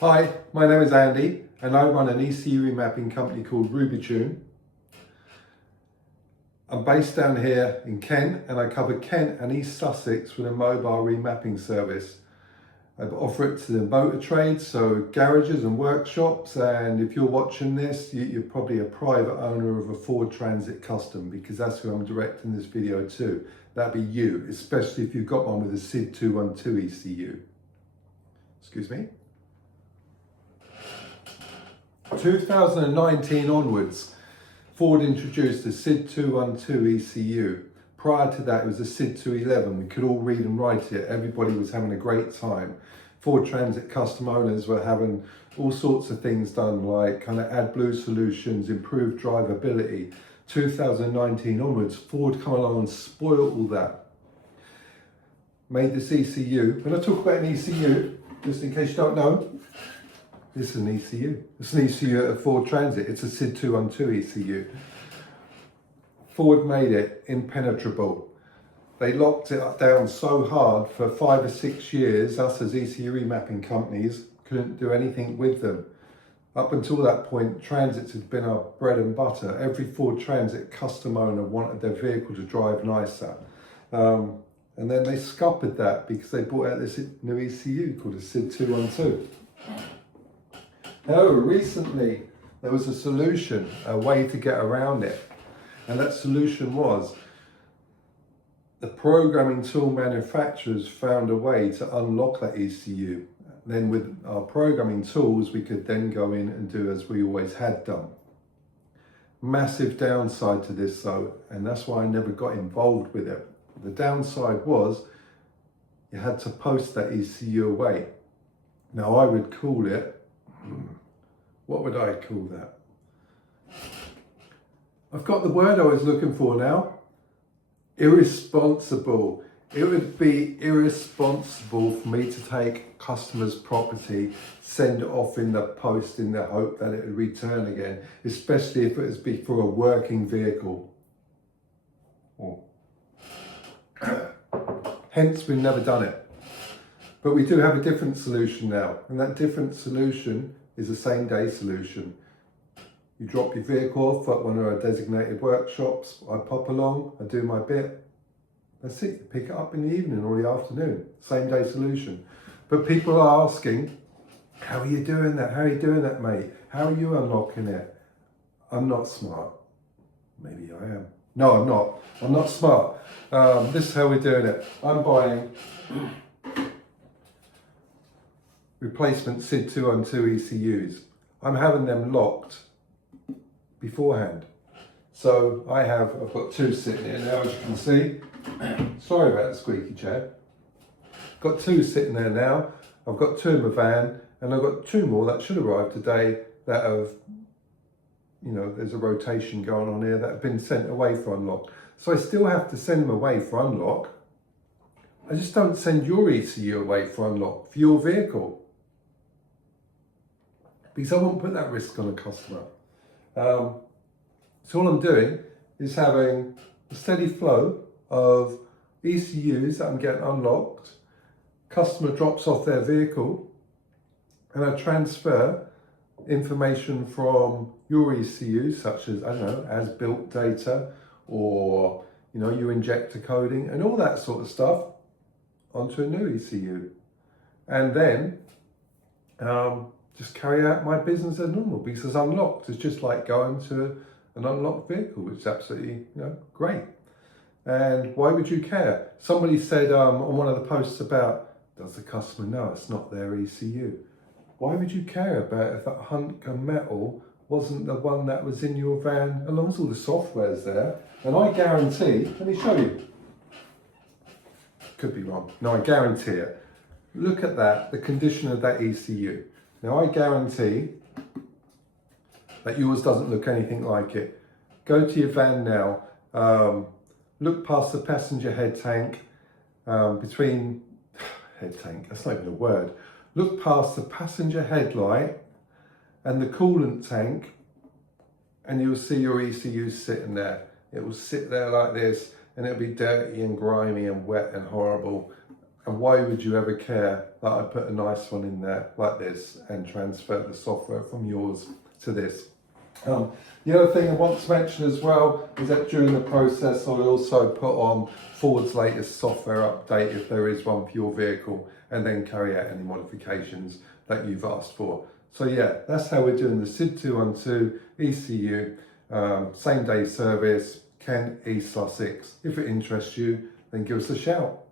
Hi, my name is Andy and I run an ECU remapping company called RubyTune. I'm based down here in Kent and I cover Kent and East Sussex with a mobile remapping service. I offer it to the motor trade, so garages and workshops, and if you're watching this, you're probably a private owner of a Ford Transit Custom, because that's who I'm directing this video to. That'd be you, especially if you've got one with a SID212 ECU. Excuse me. 2019 onwards, Ford introduced the SID212 ECU. Prior to that, it was a SID211. We could all read and write it. Everybody was having a great time. Ford Transit Custom owners were having all sorts of things done, like kind of AdBlue solutions, improved drivability. 2019 onwards, Ford come along and spoiled all that. Made this ECU. When I talk about an ECU, just in case you don't know, this is an ECU. It's an ECU at a Ford Transit. It's a SID212 ECU. Ford made it impenetrable. They locked it down so hard for 5 or 6 years, us as ECU remapping companies couldn't do anything with them. Up until that point, transits had been our bread and butter. Every Ford Transit custom owner wanted their vehicle to drive nicer. And then they scuppered that because they brought out this new ECU called a SID212. However, recently there was a solution, a way to get around it. And that solution was the programming tool manufacturers found a way to unlock that ECU. Then with our programming tools, we could then go in and do as we always had done. Massive downside to this though, and that's why I never got involved with it. The downside was you had to post that ECU away. Now I would call it, what would I call that? I've got the word I was looking for now. Irresponsible. It would be irresponsible for me to take customers' property, send it off in the post in the hope that it would return again, especially if it was for a working vehicle. Hence, we've never done it. But we do have a different solution now, and that different solution is a same-day solution. You drop your vehicle off at one of our designated workshops, I pop along, I do my bit, that's it. You pick it up in the evening or the afternoon, same day solution. But people are asking, how are you doing that? How are you doing that, mate? How are you unlocking it? I'm not smart. Maybe I am. No, I'm not. I'm not smart. This is how we're doing it. I'm buying replacement SID212 ECUs. I'm having them locked beforehand. So I've got 2 sitting here now, as you can see. Sorry about the squeaky chair. Got 2 sitting there now. I've got 2 in my van, and I've got 2 more that should arrive today that have, there's a rotation going on here that have been sent away for unlock. So I still have to send them away for unlock. I just don't send your ECU away for unlock for your vehicle, because I won't put that risk on a customer. So all I'm doing is having a steady flow of ECUs that I'm getting unlocked. Customer drops off their vehicle and I transfer information from your ECU, such as, as built data, or, your injector coding and all that sort of stuff, onto a new ECU. And then, just carry out my business as normal, because it's unlocked. It's just like going to an unlocked vehicle, which is absolutely, great. And why would you care? Somebody said on one of the posts about, does the customer know it's not their ECU? Why would you care about if that hunk of metal wasn't the one that was in your van, as long as all the software's there? And I guarantee, let me show you. Could be wrong. No, I guarantee it. Look at that, the condition of that ECU. Now I guarantee that yours doesn't look anything like it. Go to your van now, look past the passenger head tank, head tank, that's not even a word. Look past the passenger headlight and the coolant tank, and you'll see your ECU sitting there. It will sit there like this, and it'll be dirty and grimy and wet and horrible. And why would you ever care that I put a nice one in there like this and transfer the software from yours to this? The other thing I want to mention as well is that during the process I also put on Ford's latest software update if there is one for your vehicle, and then carry out any modifications that you've asked for. So yeah, that's how we're doing the SID212 ECU, same day service, Kent, East Sussex. If it interests you, then give us a shout.